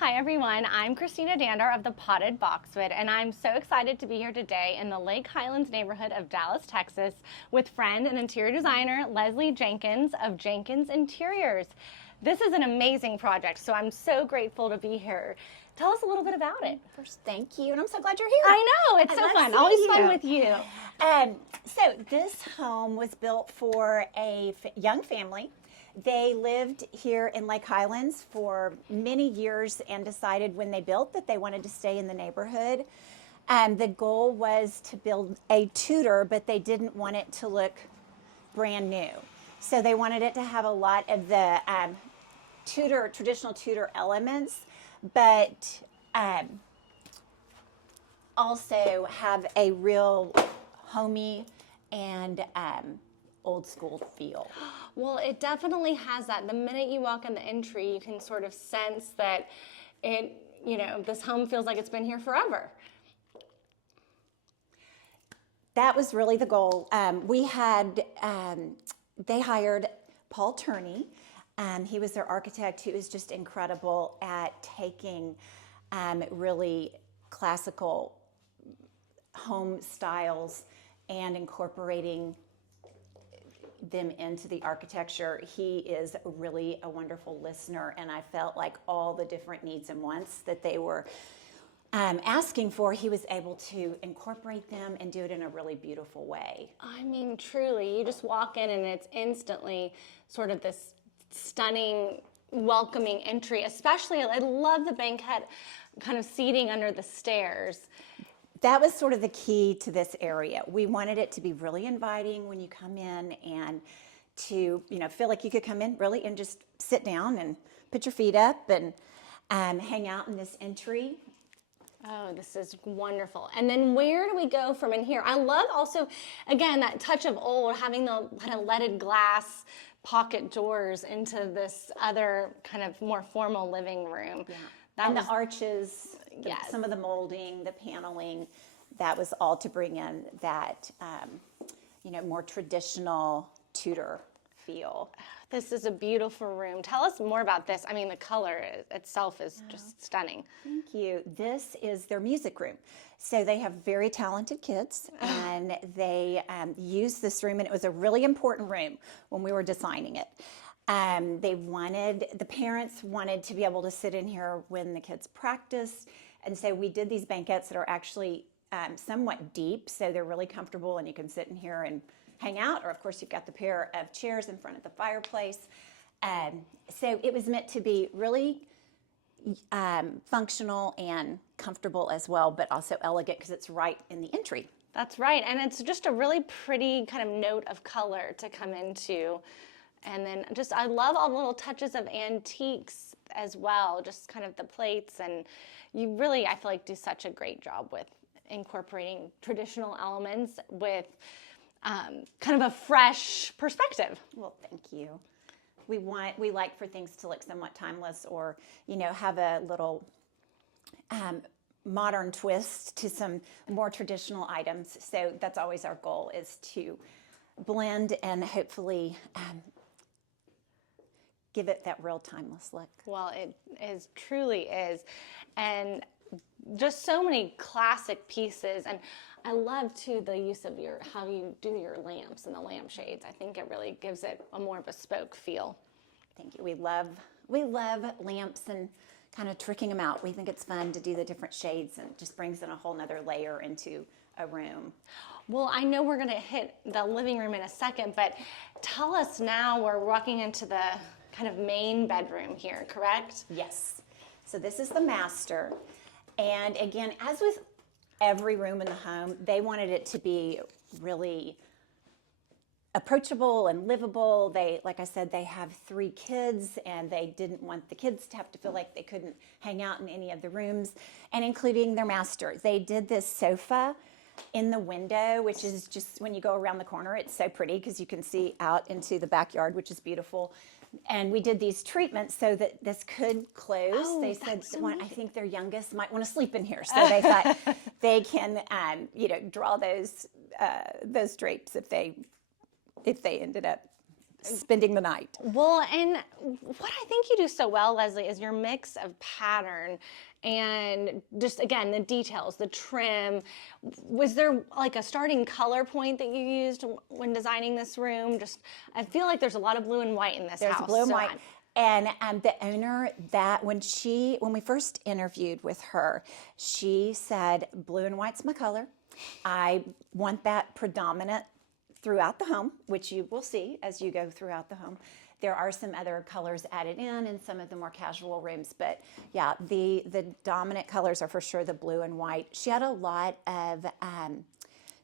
Hi everyone, I'm Christina Dandar of the Potted Boxwood, and I'm so excited to be here today in the Lake Highlands neighborhood of Dallas, Texas, with friend and interior designer Leslie Jenkins of Jenkins Interiors. This is an amazing project, so I'm so grateful to be here. Tell us a little bit about it. First, thank you, and I'm so glad you're here. I know, it's so fun. Always fun with you. So this home was built for a young family. They lived here in Lake Highlands for many years and decided when they built that they wanted to stay in the neighborhood. The goal was to build a Tudor, but they didn't want it to look brand new. So they wanted it to have a lot of the traditional Tudor elements, but also have a real homey and old school feel. Well, it definitely has that. The minute you walk in the entry, you can sort of sense that this home feels like it's been here forever. That was really the goal. They hired Paul Turney. He was their architect who was just incredible at taking really classical home styles and incorporating them into the architecture. He is really a wonderful listener, and I felt like all the different needs and wants that they were asking for, he was able to incorporate them and do it in a really beautiful way. I mean, truly, you just walk in and it's instantly sort of this stunning, welcoming entry. Especially, I love the banquette kind of seating under the stairs. That was sort of the key to this area. We wanted it to be really inviting when you come in, and to feel like you could come in really and just sit down and put your feet up and hang out in this entry. Oh, this is wonderful. And then where do we go from in here? I love also, again, that touch of old, having the kind of leaded glass pocket doors into this other kind of more formal living room. Yeah. The arches, yes. Some of the molding, the paneling, that was all to bring in that, more traditional Tudor feel. This is a beautiful room. Tell us more about this. I mean, the color itself is just stunning. Thank you. This is their music room. So they have very talented kids, and they use this room, and it was a really important room when we were designing it. The parents wanted to be able to sit in here when the kids practiced, and so we did these banquettes that are actually somewhat deep, so they're really comfortable, and you can sit in here and hang out, or of course you've got the pair of chairs in front of the fireplace. So it was meant to be really functional and comfortable as well, but also elegant because it's right in the entry. That's right, and it's just a really pretty kind of note of color to come into. And then I love all the little touches of antiques as well, just kind of the plates. And you really, I feel like, do such a great job with incorporating traditional elements with kind of a fresh perspective. Well, thank you. We like for things to look somewhat timeless, or, have a little modern twist to some more traditional items. So that's always our goal, is to blend and hopefully give it that real timeless look. Well, it truly is. And just so many classic pieces. And I love too the use of how you do your lamps and the lampshades. I think it really gives it a more bespoke feel. Thank you. We love lamps and kind of tricking them out. We think it's fun to do the different shades, and it just brings in a whole nother layer into a room. Well, I know we're going to hit the living room in a second, but tell us now, we're walking into the kind of main bedroom here, correct? Yes. So this is the master. And again, as with every room in the home, they wanted it to be really approachable and livable. Like I said, they have 3 kids, and they didn't want the kids to have to feel like they couldn't hang out in any of the rooms, and including their master. They did this sofa in the window, which is just, when you go around the corner, it's so pretty because you can see out into the backyard, which is beautiful. And we did these treatments so that this could close. Oh, they said, so I think their youngest might want to sleep in here. So they thought they can, draw those drapes if they ended up spending the night. Well, and what I think you do so well, Leslie, is your mix of pattern and just, again, the details, the trim. Was there like a starting color point that you used when designing this room? Just, I feel like there's a lot of blue and white in this house. There's blue and white. And the owner, that when we first interviewed with her, she said, blue and white's my color. I want that predominant throughout the home, which you will see as you go throughout the home. There are some other colors added in some of the more casual rooms, but yeah, the dominant colors are for sure the blue and white. She had a lot of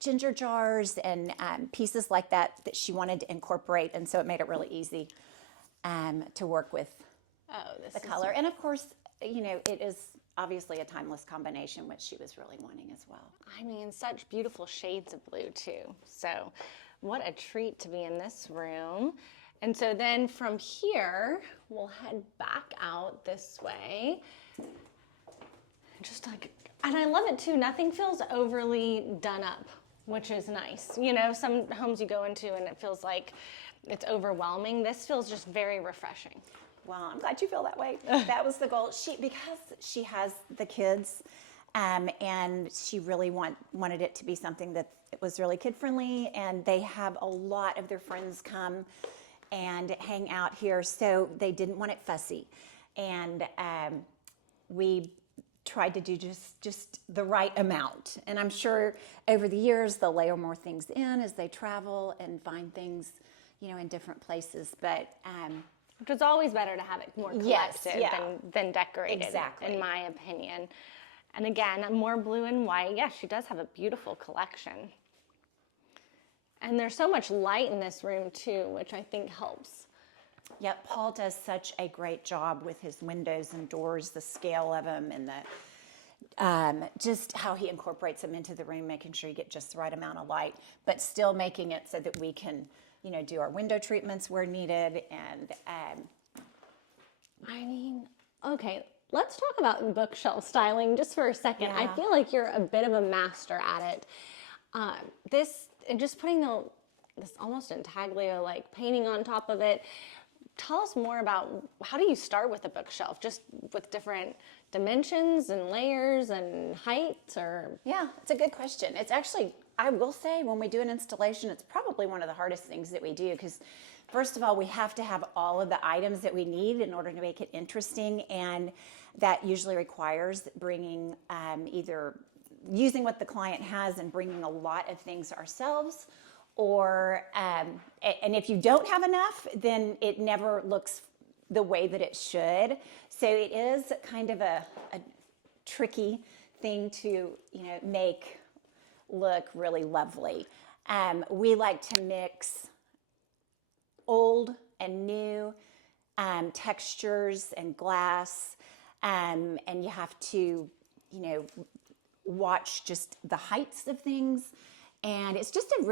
ginger jars and pieces like that she wanted to incorporate, and so it made it really easy to work with the color. And of course, it is obviously a timeless combination, which she was really wanting as well. I mean, such beautiful shades of blue too. So what a treat to be in this room. And so then from here, we'll head back out this way. And I love it too. Nothing feels overly done up, which is nice. Some homes you go into and it feels like it's overwhelming. This feels just very refreshing. Well, I'm glad you feel that way. That was the goal. Because she has the kids, and she really wanted it to be something that it was really kid-friendly, and they have a lot of their friends come and hang out here, so they didn't want it fussy. And we tried to do just the right amount. And I'm sure over the years they'll layer more things in as they travel and find things, in different places. But which is always better to have it more collected than decorated, exactly, in my opinion. And again, more blue and white. Yeah, she does have a beautiful collection. And there's so much light in this room too, which I think helps. Yep, Paul does such a great job with his windows and doors, the scale of them, and just how he incorporates them into the room, making sure you get just the right amount of light, but still making it so that we can do our window treatments where needed. And okay, let's talk about bookshelf styling just for a second. Yeah. I feel like you're a bit of a master at it. And just putting this almost intaglio like painting on top of it. Tell us more about how do you start with a bookshelf? Just with different dimensions and layers and heights, or? Yeah, it's a good question. It's actually, I will say, when we do an installation, it's probably one of the hardest things that we do, because first of all, we have to have all of the items that we need in order to make it interesting, and that usually requires bringing either using what the client has and bringing a lot of things ourselves, or and if you don't have enough, then it never looks the way that it should. So it is kind of a tricky thing to make look really lovely. We like to mix old and new textures and glass, and you have to watch just the heights of things. And it's just a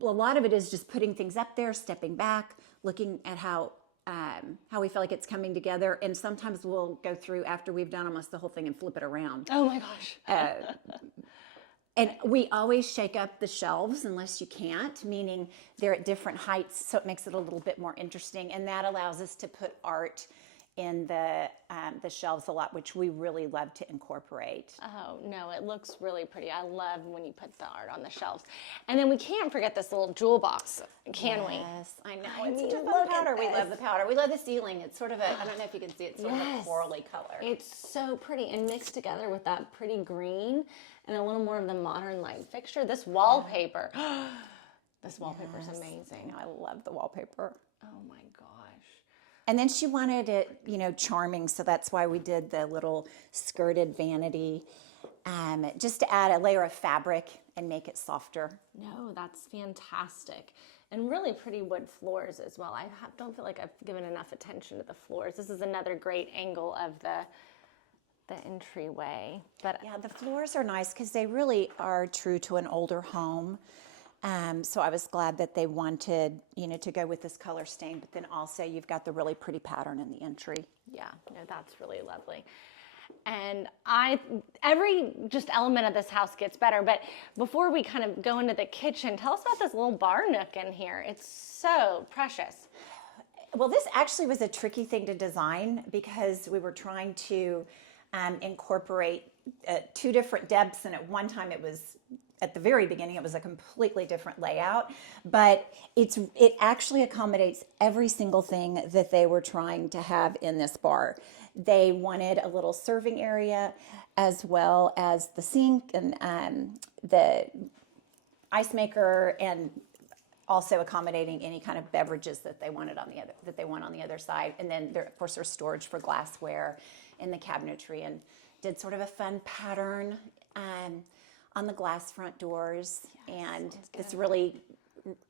lot of it is just putting things up there, stepping back, looking at how we feel like it's coming together. And sometimes we'll go through after we've done almost the whole thing and flip it around. Oh my gosh. And we always shake up the shelves unless you can't, meaning they're at different heights, so it makes it a little bit more interesting. And that allows us to put art in the shelves a lot, which we really love to incorporate. Oh, no, it looks really pretty. I love when you put the art on the shelves. And then we can't forget this little jewel box, can we? Yes, I know. It's such a fun powder. We love the powder. We love the ceiling. It's sort of I don't know if you can see it, it's sort of a corally color. It's so pretty, and mixed together with that pretty green and a little more of the modern light fixture. This wallpaper, this wallpaper is amazing. I love the wallpaper. Oh my gosh. And then she wanted it, charming, so that's why we did the little skirted vanity, just to add a layer of fabric and make it softer. No, that's fantastic. And really pretty wood floors as well. I don't feel like I've given enough attention to the floors. This is another great angle of the entryway. But yeah, the floors are nice because they really are true to an older home. So I was glad that they wanted, to go with this color stain, but then also you've got the really pretty pattern in the entry. Yeah, no, that's really lovely. And every just element of this house gets better. But before we kind of go into the kitchen, tell us about this little bar nook in here. It's so precious. Well, this actually was a tricky thing to design because we were trying to incorporate two different depths, and at one time it was, at the very beginning, it was a completely different layout, but it actually accommodates every single thing that they were trying to have in this bar. They wanted a little serving area as well as the sink and the ice maker, and also accommodating any kind of beverages that they wanted on the other side. And then there, of course, there's storage for glassware in the cabinetry, and did sort of a fun pattern on the glass front doors. Yes, and this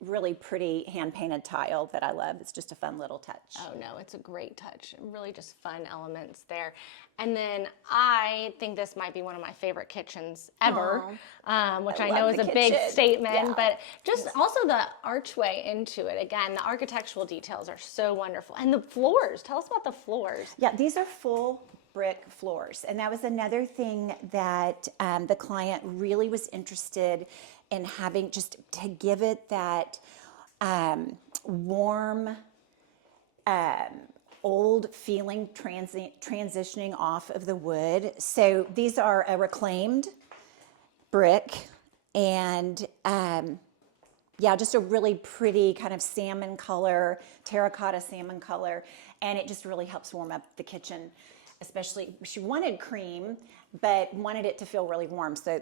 really pretty hand-painted tile that I love. It's just a fun little touch. Oh no, it's a great touch. Really just fun elements there. And then I think this might be one of my favorite kitchens ever, which I know is a big statement, but just also the archway into it. Again, the architectural details are so wonderful. And the floors, tell us about the floors. Yeah, these are full brick floors. And that was another thing that the client really was interested in having, just to give it that warm, old feeling, transitioning off of the wood. So these are a reclaimed brick, and yeah, just a really pretty kind of salmon color, terracotta salmon color, and it just really helps warm up the kitchen. Especially, she wanted cream, but wanted it to feel really warm. So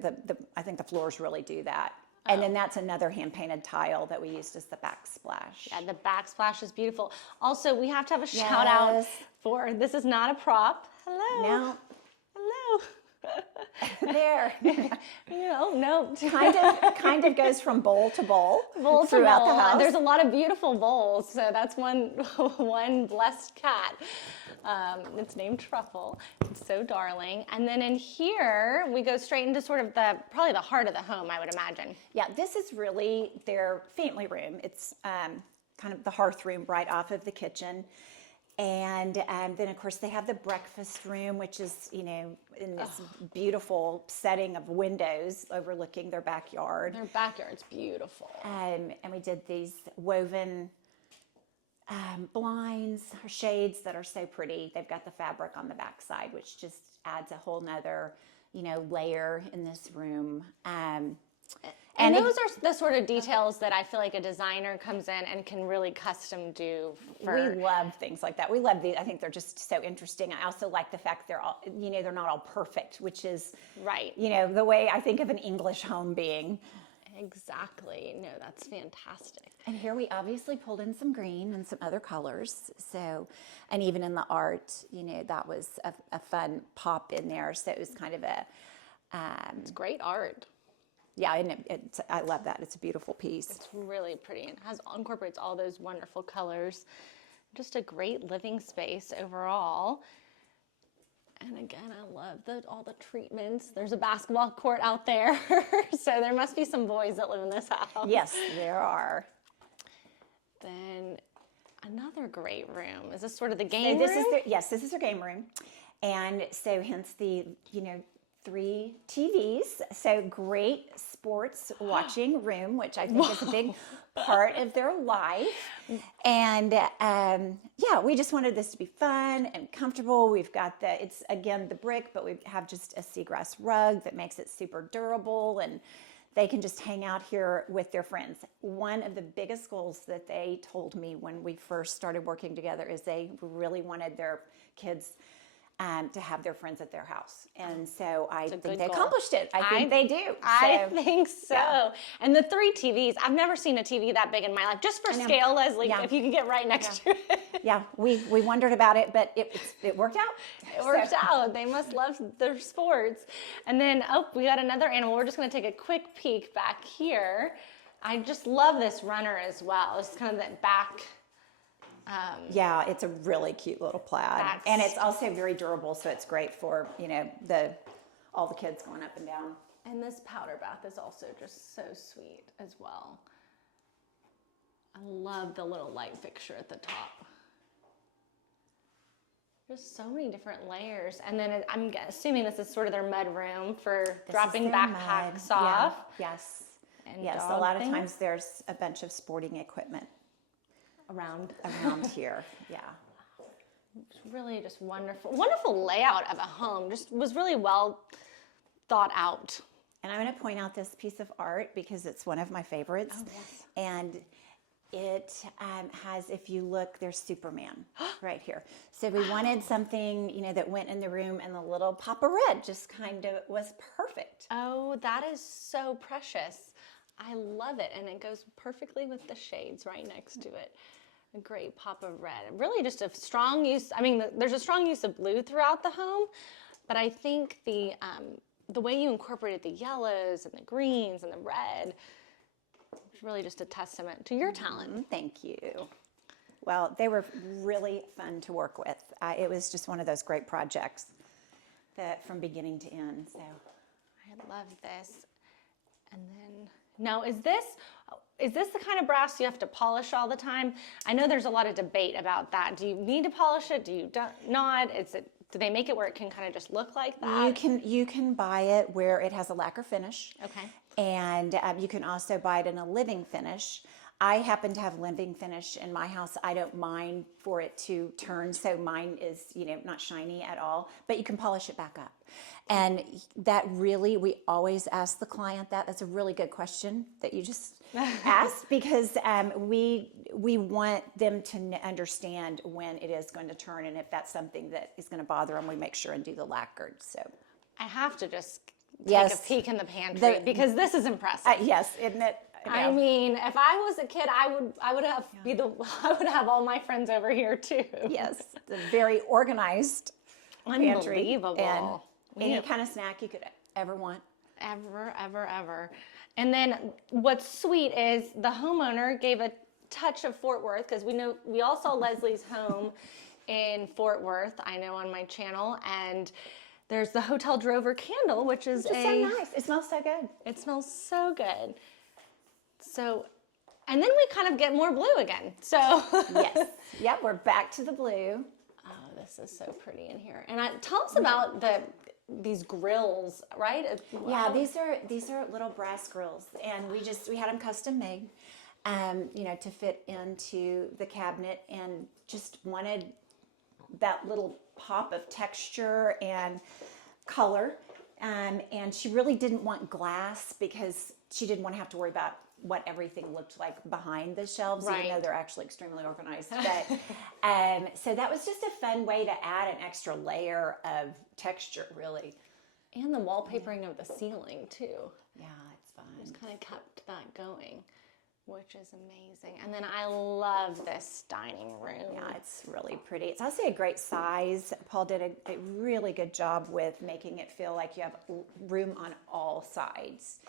I think the floors really do that. And then that's another hand-painted tile that we used as the backsplash. Yeah, the backsplash is beautiful. Also, we have to have a shout out for, this is not a prop. Hello. Now. Hello. There. Oh, no. Kind of goes from bowl to bowl throughout the house. There's a lot of beautiful bowls, so that's one blessed cat. It's named Truffle. It's so darling. And then in here, we go straight into sort of probably the heart of the home, I would imagine. Yeah, this is really their family room. It's kind of the hearth room right off of the kitchen. And then, of course, they have the breakfast room, which is, in this beautiful setting of windows overlooking their backyard. Their backyard's beautiful. And we did these woven blinds or shades that are so pretty. They've got the fabric on the backside, which just adds a whole nother, layer in this room. And those are the sort of details that I feel like a designer comes in and can really custom do. We love things like that. We love these. I think they're just so interesting. I also like the fact they're all, they're not all perfect, which is, right. The way I think of an English home being. Exactly. No, that's fantastic. And here we obviously pulled in some green and some other colors. So, and even in the art, that was a fun pop in there. So it was kind of it's great art. Yeah, and I love that. It's a beautiful piece. It's really pretty and incorporates all those wonderful colors. Just a great living space overall. And again, I love all the treatments. There's a basketball court out there. So there must be some boys that live in this house. Yes, there are. Then another great room. Is this sort of the game room? Yes, this is their game room. And so hence the, 3 TVs. So great sports watching room, which I think is a big part of their life. And we just wanted this to be fun and comfortable. We've got it's again the brick, but we have just a seagrass rug that makes it super durable, and they can just hang out here with their friends. One of the biggest goals that they told me when we first started working together is they really wanted their kids to have their friends at their house. And so I think they accomplished it. I think they do. I think so. Yeah. And the 3 TVs, I've never seen a TV that big in my life. Just for scale, Leslie, if you could get right next to it. Yeah, we wondered about it, but it worked out. It worked out. They must love their sports. And then, we got another animal. We're just going to take a quick peek back here. I just love this runner as well. It's kind of that back... yeah, it's a really cute little plaid, and it's also very durable, so it's great for all the kids going up and down. And this powder bath is also just so sweet as well. I love the little light fixture at the top. Just so many different layers. And then I'm assuming this is sort of their mud room for This dropping is their backpacks mud. off. Yeah. Yes. And Yes, a dog lot of things times there's a bunch of sporting equipment around. here. Yeah. It's really just wonderful. Wonderful layout of a home. Just was really well thought out. And I'm going to point out this piece of art because it's one of my favorites. Oh, yes. And it has, if you look, there's Superman right here. So we wanted something, that went in the room, and the little pop of red just kind of was perfect. Oh, that is so precious. I love it. And it goes perfectly with the shades right next to it. A great pop of red. Really just a strong use. I mean, there's a strong use of blue throughout the home, but I think the way you incorporated the yellows and the greens and the red is really just a testament to your talent. Thank you. Well, they were really fun to work with. It was just one of those great projects that from beginning to end. So I love this. And then now, is this the kind of brass you have to polish all the time? I know there's a lot of debate about that. Do you need to polish it? Do you not? Do they make it where it can kind of just look like that? you can buy it where it has a lacquer finish. Okay. And you can also buy it in a living finish. I happen to have living finish in my house. I don't mind for it to turn, so mine is, not shiny at all, but you can polish it back up. And that really, we always ask the client that. That's a really good question that you just asked, because we want them to understand when it is going to turn, and if that's something that is going to bother them, we make sure and do the lacquered. So I have to just take a peek in the pantry because this is impressive. Yes, isn't it? I mean, if I was a kid, I would have all my friends over here too. Yes, the very organized pantry. Unbelievable. And any kind of snack you could ever want. Ever. And then what's sweet is the homeowner gave a touch of Fort Worth, because we all saw Leslie's home in Fort Worth, I know, on my channel, and there's the Hotel Drover candle, which is so nice. It smells so good. It smells so good. So, and then we kind of get more blue again. So yes, yep, we're back to the blue. Oh, this is so pretty in here. And tell us about these grills, right? Yeah, these are little brass grills, and we had them custom made, to fit into the cabinet, and just wanted that little pop of texture and color. And she really didn't want glass because she didn't want to have to worry about what everything looked like behind the shelves, right, even though they're actually extremely organized. But so that was just a fun way to add an extra layer of texture, really. And the wallpapering of the ceiling too. Yeah, it's fun. Just kind of kept that going, which is amazing. And then I love this dining room. Yeah, it's really pretty. It's also a great size. Paul did a really good job with making it feel like you have room on all sides.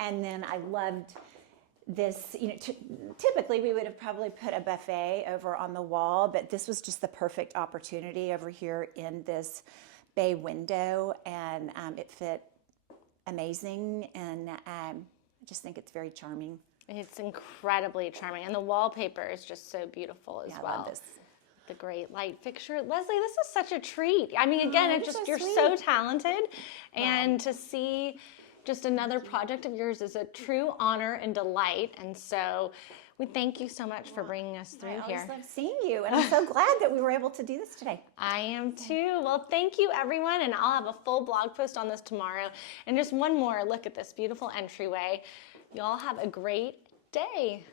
And then I loved this, typically we would have probably put a buffet over on the wall, but this was just the perfect opportunity over here in this bay window, and it fit amazing, and I just think it's very charming. It's incredibly charming, and the wallpaper is just so beautiful as well. I love this. The great light fixture. Leslie, this is such a treat. I mean, again, you're so talented, and to see just another project of yours is a true honor and delight. And so we thank you so much for bringing us through here. I always love seeing you, and I'm so glad that we were able to do this today. I am too. Well, thank you, everyone, and I'll have a full blog post on this tomorrow. And just one more look at this beautiful entryway. Y'all have a great day.